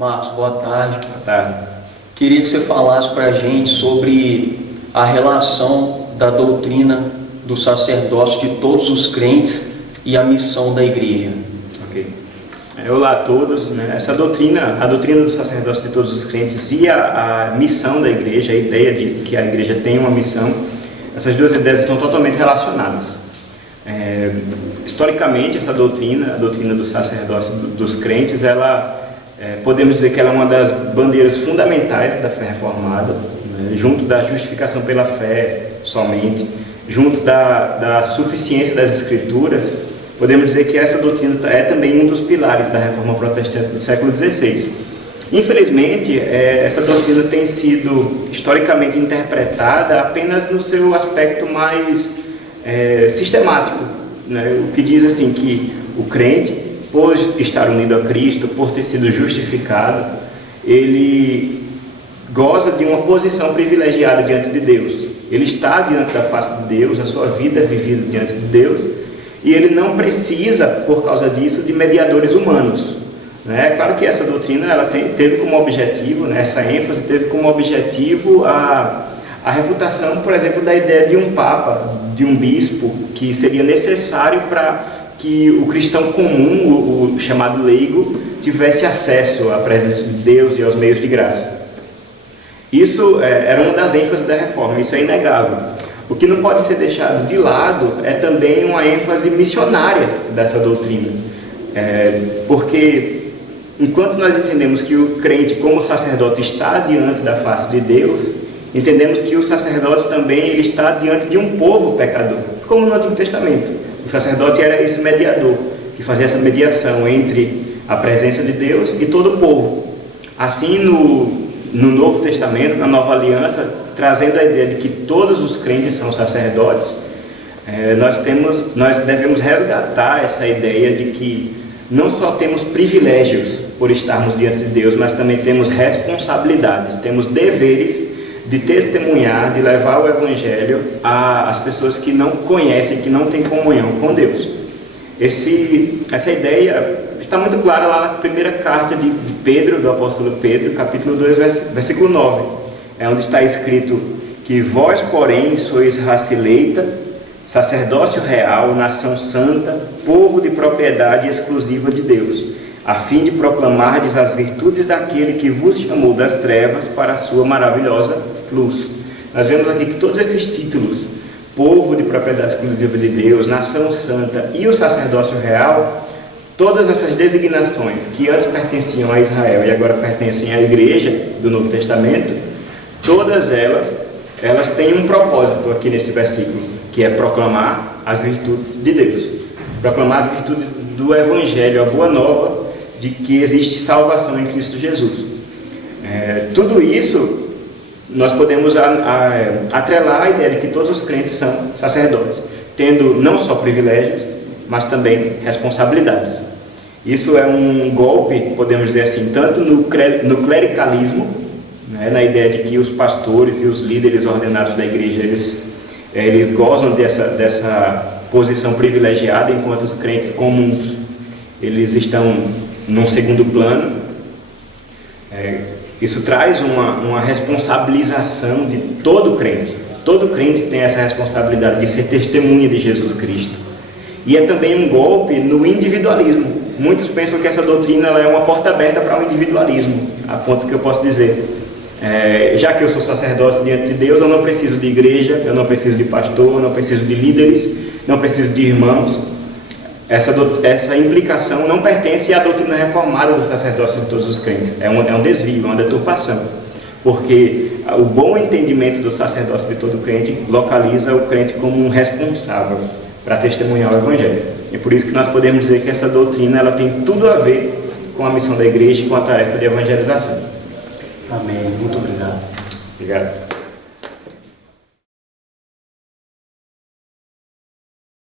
Marcos, boa tarde. Boa tarde. Queria que você falasse para a gente sobre a relação da doutrina do sacerdócio de todos os crentes e a missão da igreja. Ok. Olá a todos. Essa doutrina, a doutrina do sacerdócio de todos os crentes e a missão da igreja, a ideia de que a igreja tem uma missão, essas duas ideias estão totalmente relacionadas. Historicamente, essa doutrina, a doutrina do sacerdócio dos crentes, podemos dizer que ela é uma das bandeiras fundamentais da fé reformada, junto da justificação pela fé somente, junto da suficiência das Escrituras. Podemos dizer que essa doutrina é também um dos pilares da reforma protestante do século XVI. Infelizmente, essa doutrina tem sido historicamente interpretada apenas no seu aspecto mais sistemático, o que diz assim que o crente, por estar unido a Cristo, por ter sido justificado, ele goza de uma posição privilegiada diante de Deus. Ele está diante da face de Deus, a sua vida é vivida diante de Deus, e ele não precisa, por causa disso, de mediadores humanos. É claro que essa doutrina teve como objetivo, essa ênfase teve como objetivo a refutação, por exemplo, da ideia de um papa, de um bispo, que seria necessário para que o cristão comum, o chamado leigo, tivesse acesso à presença de Deus e aos meios de graça. Isso era uma das ênfases da reforma, isso é inegável. O que não pode ser deixado de lado é também uma ênfase missionária dessa doutrina, porque enquanto nós entendemos que o crente como sacerdote está diante da face de Deus, entendemos que o sacerdote também ele está diante de um povo pecador, como no Antigo Testamento. O sacerdote era esse mediador, que fazia essa mediação entre a presença de Deus e todo o povo. Assim, no Novo Testamento, na Nova Aliança, trazendo a ideia de que todos os crentes são sacerdotes, nós devemos resgatar essa ideia de que não só temos privilégios por estarmos diante de Deus, mas também temos responsabilidades, temos deveres de testemunhar, de levar o Evangelho às pessoas que não conhecem, que não têm comunhão com Deus. Essa ideia está muito clara lá na primeira carta de Pedro, do apóstolo Pedro, capítulo 2, versículo 9, onde está escrito que vós, porém, sois raça eleita, sacerdócio real, nação santa, povo de propriedade exclusiva de Deus, a fim de proclamardes as virtudes daquele que vos chamou das trevas para a sua maravilhosa luz. Nós vemos aqui que todos esses títulos, povo de propriedade exclusiva de Deus, nação santa e o sacerdócio real, todas essas designações que antes pertenciam a Israel e agora pertencem à igreja do Novo Testamento, todas elas têm um propósito aqui nesse versículo, que é proclamar as virtudes de Deus, proclamar as virtudes do Evangelho, a boa nova de que existe salvação em Cristo Jesus. Tudo isso nós podemos atrelar a ideia de que todos os crentes são sacerdotes, tendo não só privilégios, mas também responsabilidades. Isso é um golpe, podemos dizer assim, tanto no clericalismo, na ideia de que os pastores e os líderes ordenados da igreja, eles gozam dessa posição privilegiada, enquanto os crentes comuns, eles estão num segundo plano. Isso traz uma responsabilização de todo crente. Todo crente tem essa responsabilidade de ser testemunha de Jesus Cristo. E é também um golpe no individualismo. Muitos pensam que essa doutrina ela é uma porta aberta para o individualismo, a ponto que eu posso dizer, já que eu sou sacerdote diante de Deus, eu não preciso de igreja, eu não preciso de pastor, eu não preciso de líderes, não preciso de irmãos. Essa implicação não pertence à doutrina reformada do sacerdócio de todos os crentes. É um desvio, é uma deturpação. Porque o bom entendimento do sacerdócio de todo crente localiza o crente como um responsável para testemunhar o Evangelho. É por isso que nós podemos dizer que essa doutrina ela tem tudo a ver com a missão da igreja e com a tarefa de evangelização. Amém. Muito obrigado. Obrigado.